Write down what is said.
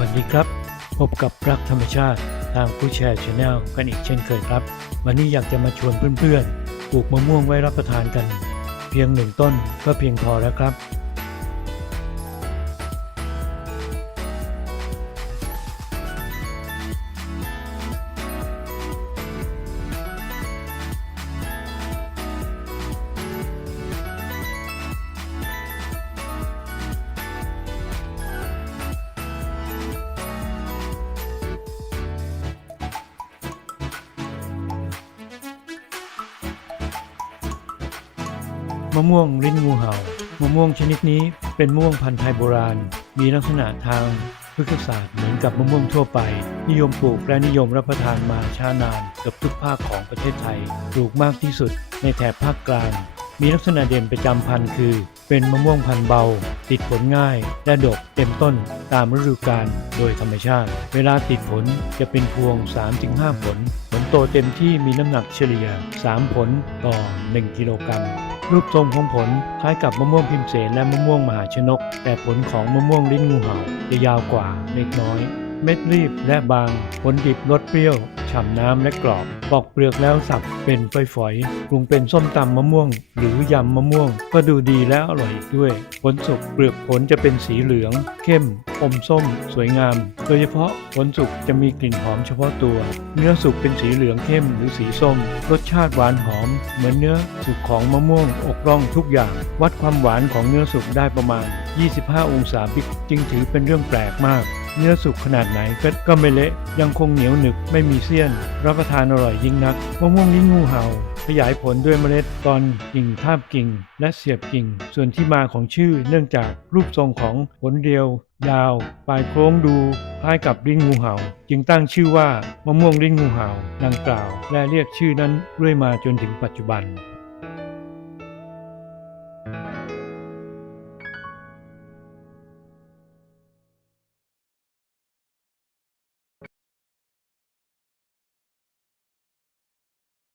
วัสดีครับ พบกับรักธรรมชาติทางผู้แชร์ชาแนลกันอีกเช่นเคยครับ วันนี้อยากจะมาชวนเพื่อนๆปลูกมะม่วงไว้รับประทานกัน เพียงหนึ่งต้นก็เพียงพอแล้วครับ มะม่วงลิ้นงูเห่ามะม่วงชนิดนี้เป็นมะม่วงพันธุ์ไทยโบราณ มีลักษณะทางพฤกษศาสตร์เหมือนกับมะม่วงทั่วไป นิยมปลูกและนิยมรับประทานมาช้านานเกือบทุกภาคของประเทศไทย ปลูกมากที่สุดในแถบภาคกลาง มีลักษณะเด่นประจำพันธุ์คือ เป็นมะม่วงพันธุ์เบา ติดผลง่าย และดกเต็มต้นตามฤดูกาลโดยธรรมชาติ เวลาติดผลจะเป็นพวง 3-5 ผล ผลโตเต็มที่มีน้ำหนักเฉลี่ย 3 ผลต่อ 1 กิโลกรัม รูปทรงของผลคล้ายกับมะม่วงพิมเสนและมะม่วงมหาชนก แต่ผลของมะม่วงลิ้นงูเห่าจะยาวกว่าเล็กน้อย เม็ดรีบและบาง ผลดิบรสเปรี้ยว ฉ่ำน้ำและกรอบ ปอกเปลือกแล้วสับเป็นฝอยๆปรุงเป็นส้มตำมะม่วง หรือยำมะม่วง ก็ดูดีและอร่อยด้วย ผลสุกเปลือกผลจะเป็นสีเหลือง เข้ม อมส้ม สวยงาม โดยเฉพาะผลสุกจะมีกลิ่นหอมเฉพาะตัว เนื้อสุกเป็นสีเหลืองเข้มหรือสีส้ม รสชาติหวานหอม เหมือนเนื้อสุกของมะม่วงอกร่องทุกอย่าง วัดความหวานของเนื้อสุกได้ประมาณ 25 องศาบิกจึงถือเป็นเรื่องแปลกมาก เนื้อสุกขนาดไหนก็ก็ไม่เละ ยังคงเหนียวหนึบไม่มีเสี้ยน รับประทานอร่อยยิ่งนักมะม่วงลิ้นงูเห่า ขยายผลด้วยเมล็ดตอนกิ่งทาบกิ่ง และเสียบกิ่ง ส่วนที่มาของชื่อเนื่องจากรูปทรงของผลเรียว ยาว ปลายโค้งดูคล้ายกับลิ้นงูเห่า จึงตั้งชื่อว่ามะม่วงลิ้นงูเห่าดังกล่าว และเรียกชื่อนั้นเรื่อยมาจนถึงปัจจุบัน